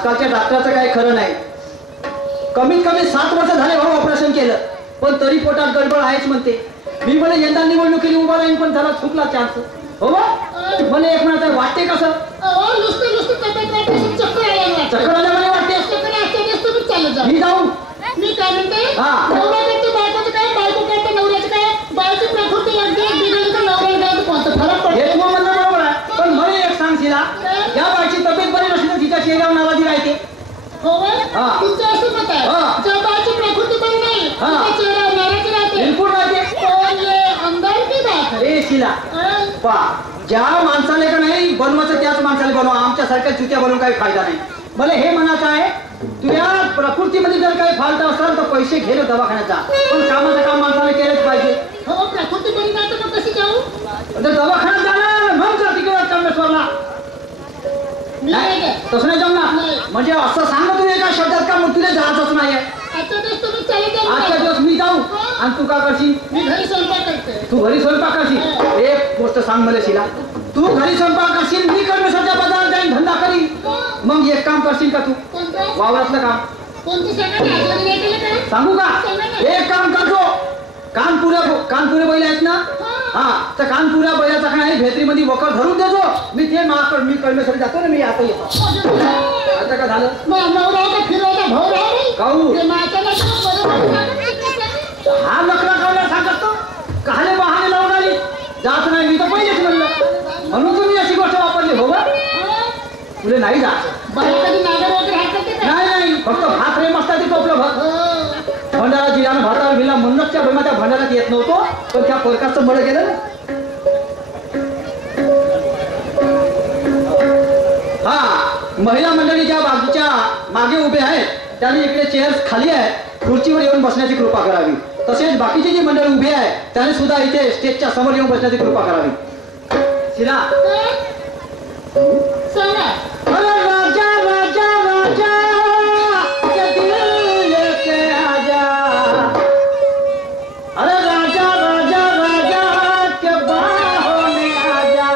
आजकालच्या डॉक्टरचं काही खरं नाही. कमीत कमी 7 वर्ष झाले भाऊ ऑपरेशन केलं, पण तरी पोटात गडबड आहेच म्हणते. मी मला यंदा निवडणुकीला उभा राहीन, पण त्याला चुकला चान्स. हो मला एक म्हणत वाटते कसं चक्कर आल्या मला वाटते. मी जाऊ मी काय म्हणते नवऱ्याचं बायकोचं काय, बायको करते नवऱ्याचं काय, बायची प्रकृती लागते बिघडली तर नवऱ्याला कोणतं फरक पडतो. हे तू म्हणणं बरोबर आहे, पण मला एक सांगशील या बायची तब्येत बरी नसली तर तिच्या चेहऱ्यावर नाराजी राहते. हो तुमचं असं मत आहे ज्या बायची प्रकृती बरी नाही तिच्या चेहऱ्यावर नाराजी राहते. बिलकुल राहते. अंदर की बात अरे शिला पा ज्या माणसाला का नाही बनवायचं त्याच माणसाला बनवा. आमच्यासारख्या चुत्या बनवून काही फायदा नाही. मला हे म्हणायचं आहे तुझ्या प्रकृतीमध्ये जर काही फाल्ट असेल तर पैसे घे दवाखान्याचा, पण कामाचं काम माणसाला केलंच पाहिजे. हो प्रकृती बरी नाही तर मग कशी जाऊ? दवाखान्यात जाणार मग जर तिकडे कमेश्वरला नाही तसं नाही जमणार. म्हणजे असं सांग तू एका शब्दात का मग तुला जायचंच नाहीये. आजच्या दिवस मी जाऊ आणि तू का करशील? मी घरी स्वयंपाक करते. तू घरी स्वयंपाक करशील. एक गोष्ट सांग मला शिला, तू घरी स्वयंपाक करशील, मी कमेश्वरच्या बाजारात जाईन धंदा करीन. मग एक काम करशील का तू वावरातलं काम? सांगू का? एक काम करतो, कानपुऱ्या बैल आहेत ना, हा तर कानपुऱ्या बैलाचा काय भेत्रीमध्ये वकर धरून देतो मी. ते मी कळमेश्वरी जातो ना, मी आता येतो. आता का झालं हा नकरा काढला सांगतो काले बहाणे लावून आली जात नाही. मी तर पहिलेच म्हणलं म्हणून तुम्ही अशी गोष्ट वापरली. हो तुला नाही जात नाही, फक्त भात रे मस्त ती टोपलं भात भंडारा जिरानं भातावर भिला म्हणूनच त्या त्या भंडारात येत नव्हतो, पण त्या पोरकाचं बळ गेलं ना. हा महिला मंडळी ज्या बाजूच्या मागे उभे आहेत त्यांनी इकडे चेअर्स खाली आहे, खुर्चीवर येऊन बसण्याची कृपा करावी. तसेच बाकीचे जे मंडळ उभे आहे त्यांनी सुद्धा इथे स्टेजच्या समोर येऊन बसण्याची कृपा करावी. शिला अरे राजा राजा राजा के दिल लेके आजा, अरे राजा राजा राजा के बाहों में आजा,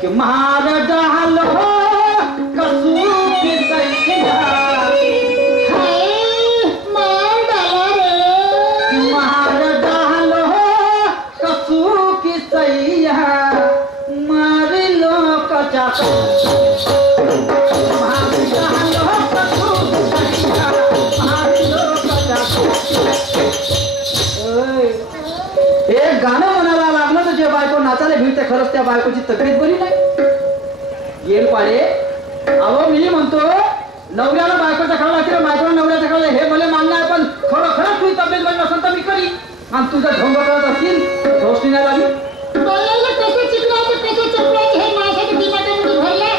कि मार डालो कसूर की सैया, मार डाला रे, मार डालो कसूर की सैया, मार लो कचा एक गाणं म्हणायला लागलं तर जे बायको नाचायला भिडते खरंच त्या बायकोची तब्येत बरी नाही. येल पाडे अहो मी म्हणतो नवऱ्याला बायकोचा खावा किंवा बायकोला नवऱ्याचा खावा हे मला मान्य आहे, पण खरंच तुझी तब्येत बरी नसेल तर मी करी. आणि तुझं ढोंग करत असतील रोशनी नाही लागली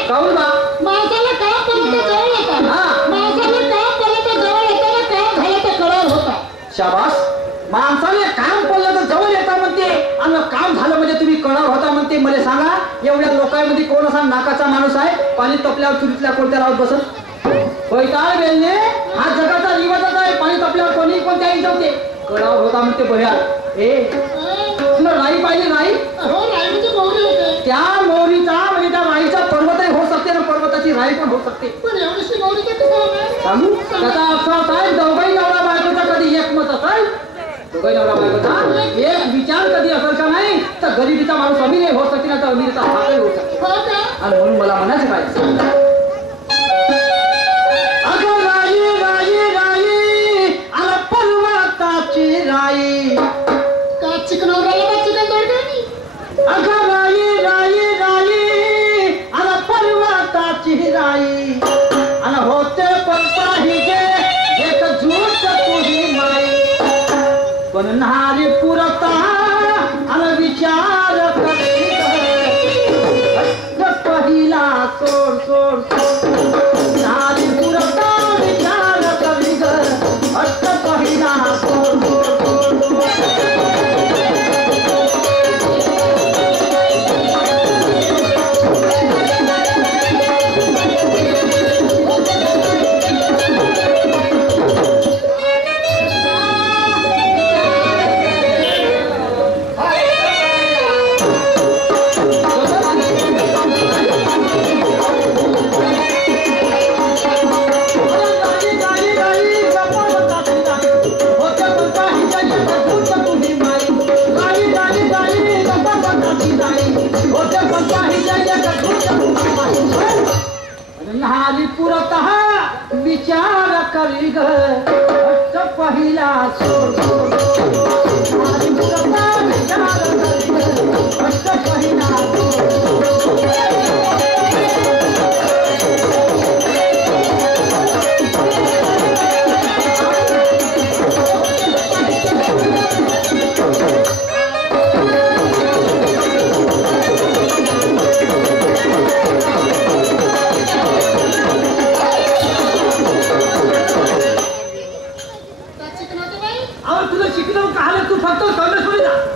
काऊन बा माणसाला काम पर्यंत जवळ येतात, माणसाला काम पर्यंत जवळ येताना काम झालं तर कळार होता. शाबास माणसाने काम पडलं तर जवळ येता म्हणते आणि काम झालं म्हणजे तुम्ही कळार होता म्हणते. मला सांगा एवढ्या लोकांमध्ये कोण असा नाकाचा माणूस आहे पाणी तपल्यावर चुलीतल्या कोणत्या राहत बसत? पैताळ बेलने हा जगाचा रिवाजच आहे. पाणी तपल्यावर कोणी कोणत्या जाते कळार होता म्हणते. बऱ्या तुला राई पाहिजे राई? हो राईची मोहरी होते. त्या मोहरीचा म्हणजे त्या राईचा पर्वतही होऊ शकते ना पर्वताची राई पण होऊ शकते. पण एवढीशी मोहरी कधी सांगू त्याचा अर्थ असा आहे दोघाही नवरा बायकोचा कधी एकमत असाल, दोघाही नवरा बायकोचा एक विचार कधी असेल का नाही तर गरिबीचा माणूस अमीर होऊ शकते ना तर अमीरचा हातही होऊ शकते. आणि म्हणून मला म्हणायचं काय अगं राई राई राई आला पर्वताची राई का चिकनवराला का चिकन तोडते? अगं राई राई राई आला पर्वताची राई आणि होते पण पाहिजे एक झूठ तुझी माई, पण नारी पुरता आणि विचार करते पहिला सोड सोड नारी पुरता विचार करी हट्ट पहिला सोड झाली ग हट्ट पहिला सोड माझी मुलगा विचार झाली ग हट्ट पहिला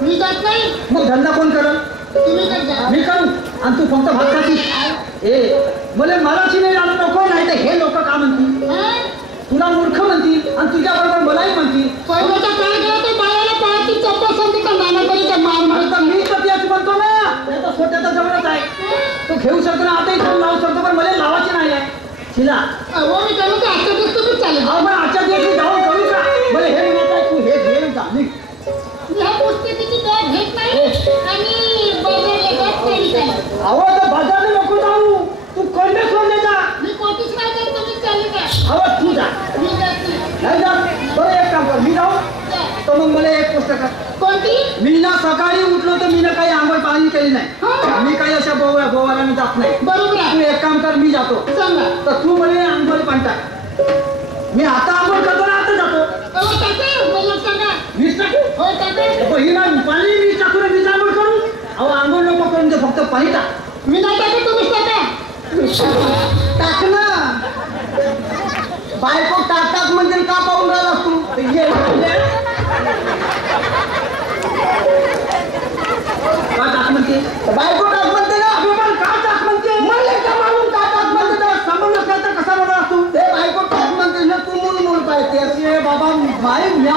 मी जात नाही. मग धंदा कोण करल तुम्ही कर जा. मी करू आणि तू फक्त भात खाती बोले मलाची नाही आलं नको नाही तर हे लोक का म्हणतील हा? तुला मूर्ख म्हणतील आणि तुझ्या बरोबर मलाही म्हणतील पहिल्याचा काय केलं ते बाळाला पायाची चप्पल सांगते का नानाकडे मार मार. आता मी तर त्याच म्हणतो ना त्याचा स्वतःचा जवळच आहे तो घेऊ शकतो ना आताही तो लावू शकतो पण मला लावायची नाही आहे तिला अहो मी त्याला ते आजच्या दिवस तुम्ही चालेल. अहो पण आजच्या दिवशी जाऊन करू का मला हे म्हणत आहे तू हे घे जा निघ. मी ह्या पुस्तकाची बॅग घेत नाही आणि बाजारला जात नाही काय. अहो तर बाजारला नको जाऊ तू कोणत्या सोडले जा मी कोटीच नाही करत तुम्ही चालेल का. अहो तू जा मी जात नाही. नाही जा बरं एक काम कर मी जाऊ जा. तर मग मला एक पुस्तक कोणती. मी ना सकाळी उठलो तर मी ना काही आंघोळ पाणी केली नाही हा. मी काही अशा बोवाला मी जात नाही बरोबर तू आहे. एक काम कर मी जातो सांगा. तर तू मला आंघोळ पाणी टाक मी आता आंघोळ करतो ना आता जातो अहो टाका मला सांगा. मीच टाकू हो टाका. ही ना पाणी मी टाकू ना मी आंघोळ करू अहो आंघोळ नको करून दे फक्त पाणी टाक मी नाही टाकत तुम्हीच टाका. टाक ना बायको टाक टाक म्हणजे का पाहून राहिलास तू ये का टाक म्हणते बायको टाक म्हणते ना अभि पण का टाक म्हणते मला का मालूम का टाक म्हणते तर समजून नसलं तर कसा म्हणणार तू ते बायको टाक म्हणते ना तू म्हणून पाहिजे बाबा भाई म्या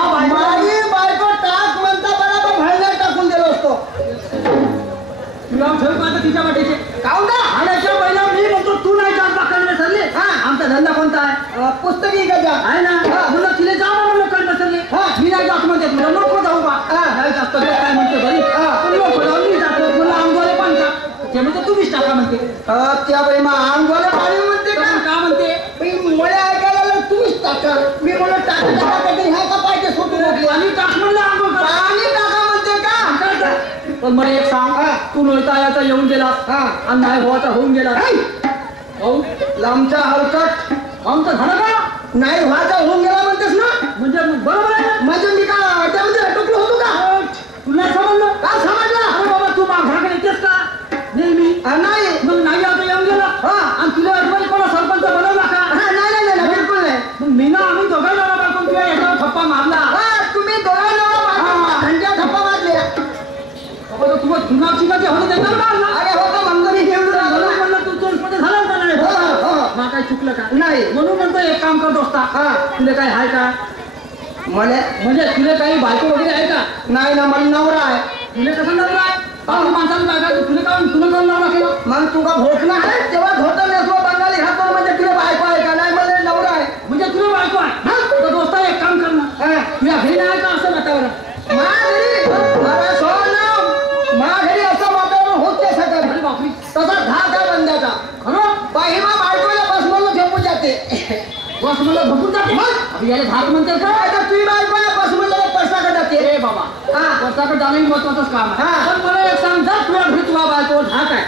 बायको टाक म्हणता बरोबर भाईला टाकून दिलो असतो तुला ठेव का तिच्या वाटेचे काऊन का आल्याच्या पहिला मी म्हणतो तू नाही जात बाकडे सरले हा आमचा धंदा कोणता आहे पुस्तकी का जा आहे ना म्हणलं तिने जा म्हणलं कळ बसरले हा मी नाही जात म्हणते तुला नको जाऊ बा नाही जास्त काय म्हणते घरी पण नको जाऊ मी जातो म्हणलं आंगोले पण का ते म्हणते तुम्हीच टाका म्हणते त्या बाई मग आंगोले पाणी म्हणते का म्हणते मला ऐकायला तुम्हीच टाका मी म्हणलं टाका ह्या का पाहिजे सोडून आणि टाक म्हणलं आंघोळ पाणी टाका म्हणते का पण मला एक सांग तू नव्हता याचा येऊन गेला आणि नाही व्हायचा होऊन गेला लांबचा हलकट आमचं झालं का नाही व्हायचा होऊन गेला म्हणतेस ना म्हणजे बरोबर आहे म्हणजे मी का त्यामध्ये अटकलो होतो का तुला समजलं का समजलं अरे बाबा तू माझ्याकडे येतेस का नेहमी नाही मग नाही आता येऊन गेला आणि तुला आठवण कोणा सरपंच बनवला का नाही बिलकुल नाही मग मी ना आम्ही दोघांना टाकून तुला याच्यावर थप्पा मारला तुम्ही दोघांना घंट्या थप्पा मारल्या तुला चुनावची का होणं देणार ना अरे हो का मंगनी घेऊन म्हणलं तू चोरपणे झाला का नाही मला काय चुकलं का नाही म्हणून म्हणतो एक काम करत असता तुला काय आहे का मला म्हणजे तुला काही बायको वगैरे आहे का नाही ना मला नवरा आहे तुला कसं नवरा आहे माणसाला बायका तुला काऊन नवरा केला मग तुला भोटणं आहे तेव्हा धोतर नेसवा बंगाली घातो म्हणजे तुला बायको आहे का नाही मला नवरा आहे म्हणजे तुला बायको आहे तर दोस्ता एक काम कर ना तुझ्या घरी नाही का असं वातावरण घरी असं वातावरण होत नाही सगळं बापरी तसा धाक आहे बंद्याचा खरं बाई मग बायकोला बस म्हणून झोपून जाते बस मला झोपून जाते मग याला धाक म्हणते का तुम्ही बायकोला बस म्हणलं पैसाकडे जाते रे बाबा पैसाकडे जाणं महत्वाचंच काम आहे पण मला एक सांग जा तुला घरी तुला बायको धाक आहे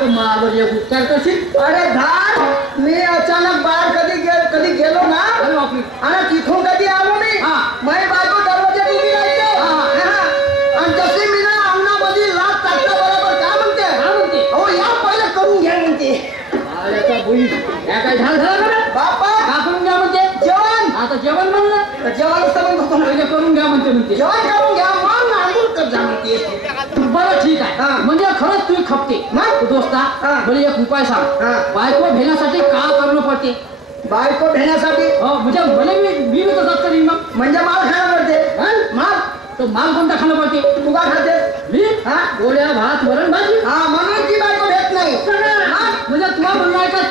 तर माझ्यावर एक उपचार करशील अरे धाक मी अचानक बाहेर कधी गेलो ना अरे बापरी आणि तिथून कधी आलो मी माझी बायको दरवाजा उभी राहते आणि जशी मी ना अंगणामध्ये लाट टाकता बरोबर काय म्हणते अहो या पहिले करून घ्या म्हणते काय झालं बापा का करून घ्या म्हणते जेवण आता जेवण म्हणलं जेवण पहिले करून घ्या म्हणते जेवण करून घ्या मग आंघोळ कर जा म्हणते बरं ठीक आहे म्हणजे खरंच तुम्ही खपते मग दोस्ता म्हणजे एक उपाय सांग बायको भेण्यासाठी का करणं पडते बायको भेण्यासाठी म्हणजे मला मी तसंच करीन मग म्हणजे माल खायला पडते माल तो माल कोणता खाणं पडते तू का खाते मी गोळ्या भात वरण भाजी म्हणून ती बायको भेट नाही म्हणजे तुला म्हणणं आहे का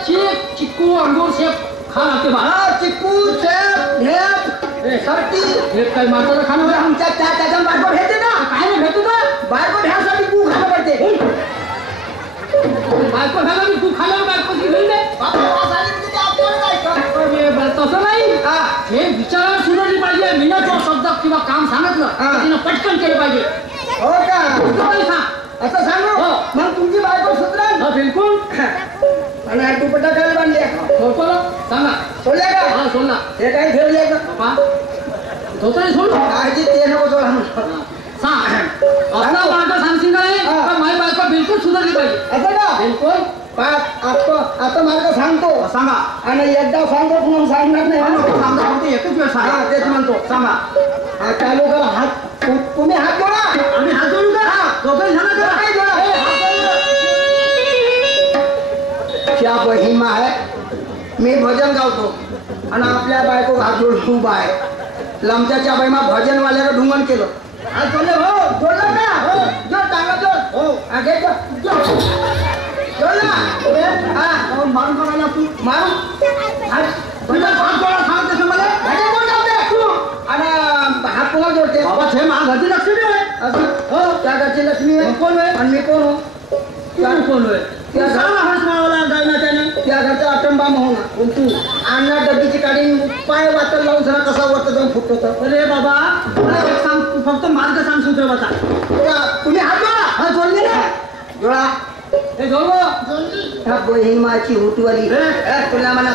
चिक्कू अंगूर शेप खा लागते बा चिक्कू शेप ढेप सरती हे काय माणसाचं खाणं आमच्या त्याच्या बायको भेटते ना काय नाही भेटते का बायको भ्यासाठी तू खाणं पडते बायको भ्याला तू खाल्यावर बायको घेऊन दे तसं नाही हा. हे विचार सुधारली पाहिजे. मी तो शब्द किंवा काम सांगितलं हा. तर तिनं पटकन केलं पाहिजे. हो का तुझं काही सांग. असं सांगू हो. मग तुमची बायको सुधरण हा, बिलकुल आणि दुपट्टा काय बांधल्या सोडतो ना सांगा. सोडल्या का हा सोड ना हे काय ठेवले का बाबा धोतर सोड आजी ते नको सोडा म्हणून. सांग. आपला बायको सांगशील का नाही हा. का माझी बायको बिलकुल सुधारली पाहिजे. असं का बिलकुल आता मार्ग सांगतो सांगा. आणि एकदा सांगतो पुन्हा सांगणार नाही सांगा फक्त एकच वेळ हा सांगा. तेच म्हणतो सांगा. हा चालू करा हात तुम्ही हात जोडा आम्ही हात जोडू का हा. दोघंही जण करा. दोघंही जोडा. ए, हात जोडू. त्या बहिमा आहे मी भजन गावतो आणि आपल्या बायको हात जोडून उभा आहे लमच्याच्या बहिमा भजनवाल्याला ढुंगण केलं हात जोडले हो जोडलं का हो जोड टांगा जोड हो आगे जोडला हा मारून बघायला तू मारू तुला हात जोडा सांगतेस ना मला. भजन कोण लावते तू आणि हात पुन्हा जोडते बाबा हे माझी लक्ष्मी आहे. असं हो त्या घरची लक्ष्मी आहे कोण आहे? आणि मी कोण हो तू कोण आहे? त्या तू सांग हात मारायला जायला त्याने. त्या घरचा अटंबा हो ना पण तू अण्णा डब्बीची काढी पाय वाचल लावून जरा कसा वरत जाऊन फुटत अरे बाबा मला एक सांग तू फक्त मार्ग सांग सूत्रवाचा. तुम्ही हात जोडा हा जोडली ना जोडा हे जोडलो. जोडली. ह्या बहिमाची हुटवाली तुला म्हणा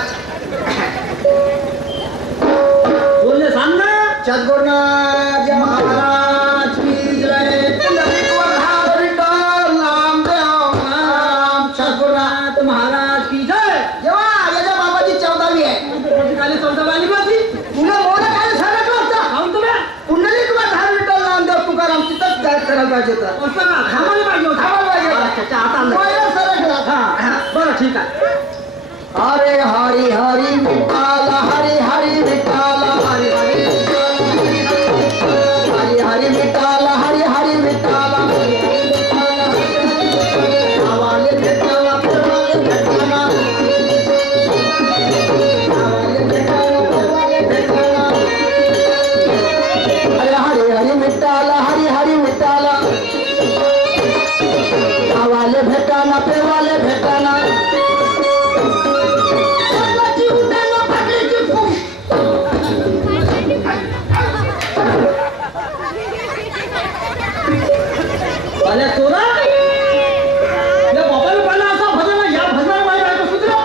बोलले सांग ना. सद्गुरुनाथ महाराज की जय पुंडलिकवरधार विठ्ठल नामदेव नाम सद्गुरुनाथ महाराज की जय. जेव्हा याच्या बाबाची 14वी आहे कधी खाली चौदा वाली बाजी तुला मोठं काय सांगत होता खाऊन तुम्ही पुंडलिकवरधार विठ्ठल नामदेव तुकाराम तिथंच जायचं करायला पाहिजे तर असं ना थांबायला पाहिजे होतं. थांबायला पाहिजे. त्याच्या हाताला पहिलं सरकला. हा बरं ठीक आहे. हरे हरी हरी विठ्ठल हरी हरी विठ्ठल हरी हरी हरी हरी विठ्ठल हरी हरी विठ्ठल आवाले विठ्ठल परवाले विठ्ठल आवाले विठ्ठल परवाले विठ्ठल हरे हरी हरी विठ्ठल हरी हरी विठ्ठल आवाले भेटाना पेवाले भेटाना अरे चोरा या बाबाला पाहिला असा भजन या भजनाला माझी बायको सुधरा.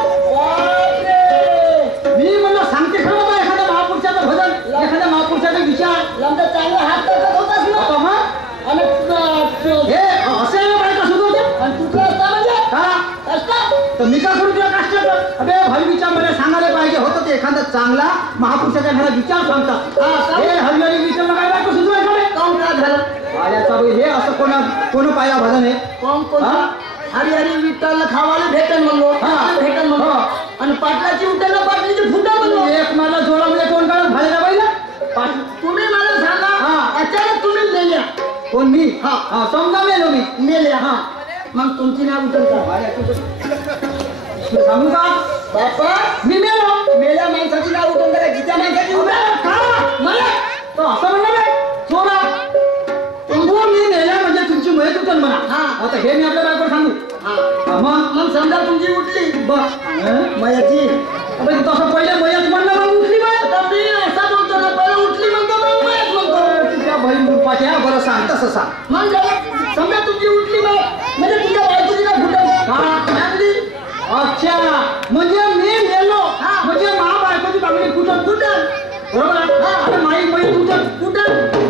मी म्हणलं सांगते खरं बाबा एखाद्या महापुरुषाचं भजन एखाद्या महापुरुषाचा विचार लंबा चांगला हात करत होतास ना बाबा मग आणि हे असं आहे ना बायका सुधरते. आणि तुझं असता म्हणजे का असता तर मी का करू तुला कष्ट कर. अबे भाई मला सांगायला पाहिजे होतं ते एखादा चांगला महापुरुषाच्या घरात विचार सांगतात. हे हरिहरी विचार काय बायको सुधरायचं रे. काऊन काय झालं आल्याचा बाई हे असं कोण पाहिला भजन आहे. कोण कोण हा? हरी हरी विठ्ठल खावाले भेटन म्हणलो हा. भेटन म्हणलो हा. आणि पाटलाची उठायला पाटलीची फुटा म्हणलो एक मला जोरामध्ये कोण काढत भालेला पाहिजे. तुम्ही मला सांगा हा. अचानक तुम्ही मेल्या कोण मी हा. हा समजा मेलो मी. मेल्या हा मग तुमची नाव उठल का सांगू का बापा मी मेलो. मेल्या माणसाची नाव उठल का जिच्या माणसाची उठल का मला तो असं म्हणलं काय चोरा तुम्ही मी मेल्या म्हणजे तुमची मयत उचल म्हणा. हा. आता हे मी आपल्या बायको सांगू. हा. हा, मग मग समजा तुमची उठली बरं मयाची अबे तसं पहिले मयत म्हणलं मग उठली बाय. आता मी असा बोलतो ना पहिला उठली म्हणतो मग मयच म्हणतो तुझ्या बहीण रूपाच्या बरं सांग तसं सांग. मग झालं समजा तुमची उठली मग म्हणजे तुमच्या बायकोची ना फुटल का चांगली अच्छा म्हणजे मी मेलो हा. म्हणजे महाबायकोची बांगडी कुठं फुटल बरोबर आहे. आणि माई मयत कुठं कुठं